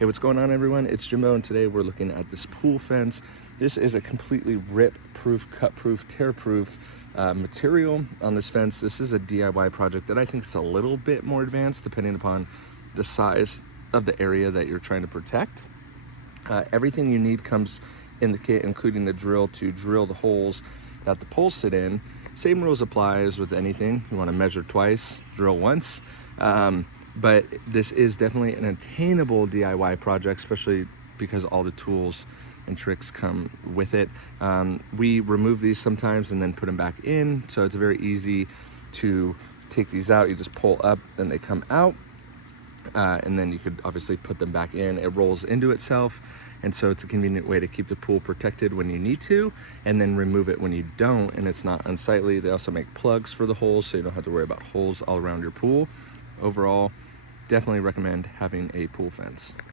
Hey, what's going on, everyone? It's Jimbo, and today we're looking at this pool fence. This is a completely rip-proof, cut-proof, tear-proof material on this fence. This is a DIY project that I think is a little bit more advanced depending upon the size of the area that you're trying to protect. Everything you need comes in the kit, including the drill to drill the holes that the poles sit in. Same rules apply as with anything. You want to measure twice, drill once. But this is definitely an attainable DIY project, especially because all the tools and tricks come with it. We remove these sometimes and then put them back in, so it's very easy to take these out. You just pull up and they come out, and then you could obviously put them back in. It rolls into itself, and so it's a convenient way to keep the pool protected when you need to, and then remove it when you don't, and it's not unsightly. They also make plugs for the holes, so you don't have to worry about holes all around your pool. Overall, definitely recommend having a pool fence.